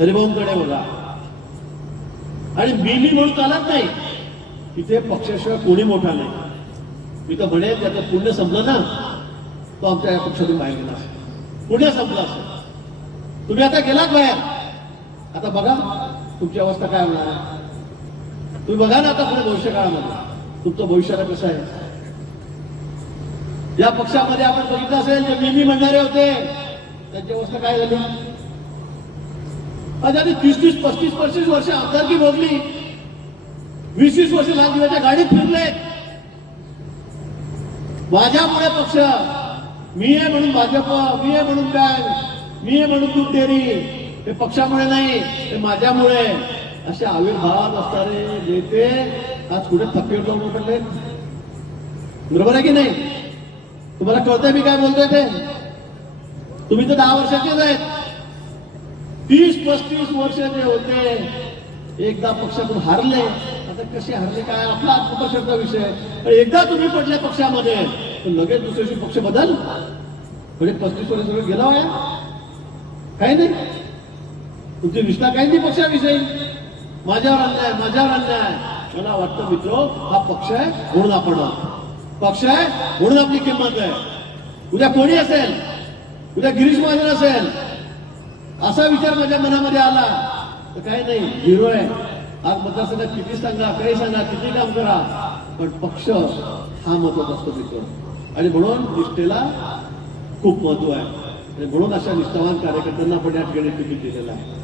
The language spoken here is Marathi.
हरिभाऊंकडे बघा. आणि मी म्हणून चालत नाही. इथे पक्षाशिवाय कोणी मोठा नाही. मी तर म्हणेन त्याचं पुण्य संपलं ना, तो आमच्या या पक्षातून बाहेर गेला असेल. पुण्य संपलं असेल. तुम्ही आता गेलात बाहेर, आता बघा तुमची अवस्था काय होणार आहे. तुम्ही बघा ना आता पुढे भविष्य काळामध्ये तुमचं भविष्याला कसं आहे. या पक्षामध्ये आपण बघितलं असेल जे मी म्हणणारे होते त्यांची अवस्था काय झाली. आज आधी 30-30, 35-35 वर्ष आमदारकी भोगली. 20-20 वर्ष लहान दिवाच्या गाडीत फिरले. माझ्यामुळे पक्ष, मी आहे म्हणून भाजप, मी आहे म्हणून काय, मी आहे म्हणून दूध डेअरी, हे पक्षामुळे नाही, हे माझ्यामुळे. असे आविर्भावात असणारे नेते आज कुठे थप्पीवर जाऊन उठले. बरोबर आहे की नाही. तुम्हाला कळतंय मी काय बोलतोय ते. तुम्ही तर 10 वर्षाचेच आहेत. 30-35 वर्ष जे होते एकदा पक्षातून हारले. आता कसे हारले काय आपला आत्मप्रश्नाचा विषय. एकदा तुम्ही पडले पक्षामध्ये तर लगेच दुसऱ्याशी पक्ष बदल. म्हणजे 35 वर्ष सगळं गेला आहे काही नाही. तुमची निष्ठा काही नाही पक्षाविषयी. माझ्यावर अन्याय, माझ्यावर अन्याय. मला वाटतं मित्र हा पक्ष आहे म्हणून आपण पक्ष आहे म्हणून आपली किंमत आहे. उद्या कोणी असेल, उद्या गिरीश महाजन असेल, असा विचार माझ्या मनामध्ये आला तर काही नाही, हिरो आहे. आज मतदारसंघात किती सांगा, काही सांगा, किती काम करा, पण पक्ष हा महत्वाचा असतो मित्र. आणि म्हणून निष्ठेला खूप महत्व आहे. आणि म्हणून अशा निष्ठावान कार्यकर्त्यांना आपण या ठिकाणी तिकीट दिलेलं आहे.